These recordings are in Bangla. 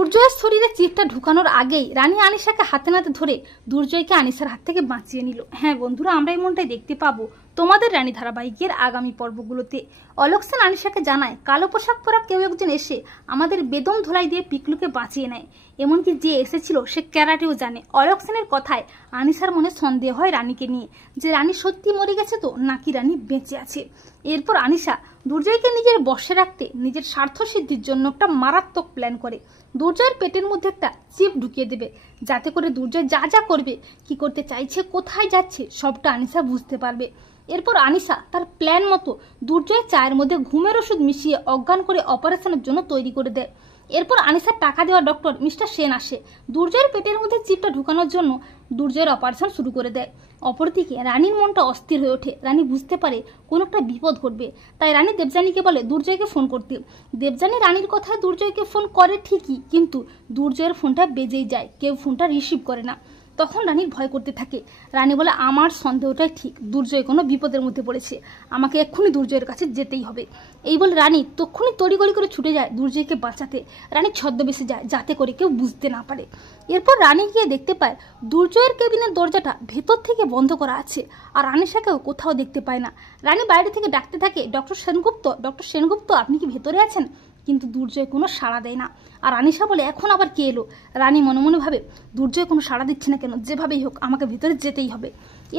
দুর্জয়ের শরীরে চিপটা ঢুকানোর আগেই রানী আনিশাকে হাতে নাতে ধরে দুর্জয়কে আনিশার হাত থেকে বাঁচিয়ে নিল। হ্যাঁ বন্ধুরা, আমরা এমনটাই দেখতে পাবো তোমাদের রানী ধারাবাহিকের আগামী পর্বগুলোতে। অলোক সেন আনিশাকে জানায় কালো পোশাক পরা কেউ একজন এসে আমাদের বেদম ধোলাই দিয়ে পিকলুকে বাঁচিয়ে নেয়। এমনকি যে এসেছিল সে ক্যারাটেও জানে। অলোক সেনের কথায় আনিশার মনে সন্দেহ হয় রানীকে নিয়ে, যে রানী সত্যি মরে গেছে তো নাকি রানী বেঁচে আছে। এরপর আনিশা দুর্জয়কে নিজের বশে রাখতে নিজের স্বার্থ সিদ্ধির জন্য একটা মারাত্মক প্ল্যান করে। দুর্জয়ের পেটের মধ্যে একটা চিপ ঢুকিয়ে দেবে, যাতে করে দুর্জয় যা যা করবে, কি করতে চাইছে, কোথায় যাচ্ছে, সবটা আনিশা বুঝতে পারবে। এরপর আনিশা তার প্ল্যান মতো দুর্জয়ের চায়ের মধ্যে ঘুমের ওষুধ মিশিয়ে অজ্ঞান করে অপারেশনের জন্য তৈরি করে দেয়। এরপর আনিশার টাকা দেওয়া ডক্টর মিস্টার সেন আসে দুর্জয়ের পেটের মধ্যে চিপটা ঢুকানোর জন্য দুর্জয়ের অপারেশন শুরু করে দেয়। অপরদিকে রানীর মনটা অস্থির হয়ে ওঠে। রানী বুঝতে পারে কোনো একটা বিপদ ঘটবে, তাই রানী দেবযানীকে বলে দুর্জয়কে ফোন করতে। দেবযানী রানীর কথায় দুর্জয়কে ফোন করে ঠিকই, কিন্তু দুর্জয়ের ফোনটা বেজেই যায়, কেউ ফোনটা রিসিভ করে না। তখন রানীর ভয় করতে থাকে। রানী বলে আমার সন্দেহটাই ঠিক, দুর্জয় কোনো বিপদের মধ্যে পড়েছে, আমাকে এক্ষুনি দুর্জয়ের কাছে যেতেই হবে। এই বলে রানী তক্ষুনি তড়িঘড়ি করে ছুটে যায় দুর্জয়কে বাঁচাতে। রানী ছদ্মবেশে যায় যাতে করে কেউ বুঝতে না পারে। এরপর রানী গিয়ে দেখতে পায় দুর্জয়ের কেবিনের দরজাটা ভেতর থেকে বন্ধ করা আছে, আর আনিশাকেও কোথাও দেখতে পায় না। রানী বাইরে থেকে ডাকতে থাকে ডক্টর সেনগুপ্ত আপনি কি ভেতরে আছেন? কিন্তু দুর্জয় কোনো সাড়া দেয় না। আর আনিশা বলে এখন আবার কে এলো? রানী মনে মনে ভাবে দুর্জয় কোনো সাড়া দিচ্ছে না কেন, যেভাবেই হোক আমাকে ভিতরে যেতেই হবে।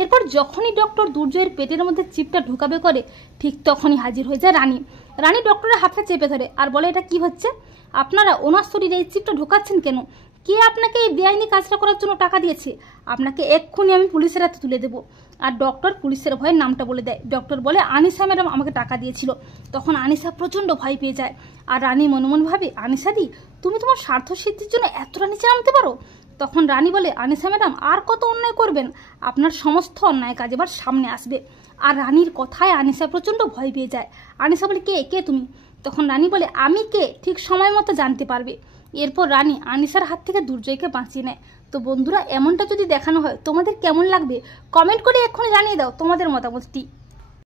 এরপর যখনই ডক্টর দুর্জয়ের পেটের মধ্যে চিপটা ঢুকাবে করে, ঠিক তখনই হাজির হয়ে যায় রানী। রানী ডক্টরের হাতটা চেপে ধরে আর বলে এটা কি হচ্ছে? আপনারা ওনার শরীরে এই চিপটা ঢোকাচ্ছেন কেন? কে আপনাকে এই বেআইনি কাজটা করার জন্য টাকা দিয়েছে? আপনাকে এক্ষুনি আমি পুলিশের হাতে তুলে দেবো। আর ডক্টর পুলিশের ভয়ে নামটা বলে দেয়। ডক্টর বলে আনিশা ম্যাডাম আমাকে টাকা দিয়েছিল। তখন আনিশা প্রচন্ড ভয় পেয়ে যায়। আর রানী মনে মনে ভাবে আনিশা দি, তুমি তোমার স্বার্থ সিদ্ধির জন্য এতটা নিচে নামতে পারো? তখন রানী বলে আনিশা ম্যাডাম আর কত অন্যায় করবেন, আপনার সমস্ত অন্যায় কাজ এবার সামনে আসবে। আর রানীর কথায় আনিশা প্রচন্ড ভয় পেয়ে যায়। আনিশা বলে কে তুমি? তখন রানী বলে আমি কে ঠিক সময় মতো জানতে পারবে। এরপর রানী আনিশার হাত থেকে দুর্জয়কে বাঁচিয়ে নেয়। তো বন্ধুরা, এমনটা যদি দেখানো হয় তোমাদের কেমন লাগবে কমেন্ট করে এক্ষুনি জানিয়ে দাও তোমাদের মতামতটি।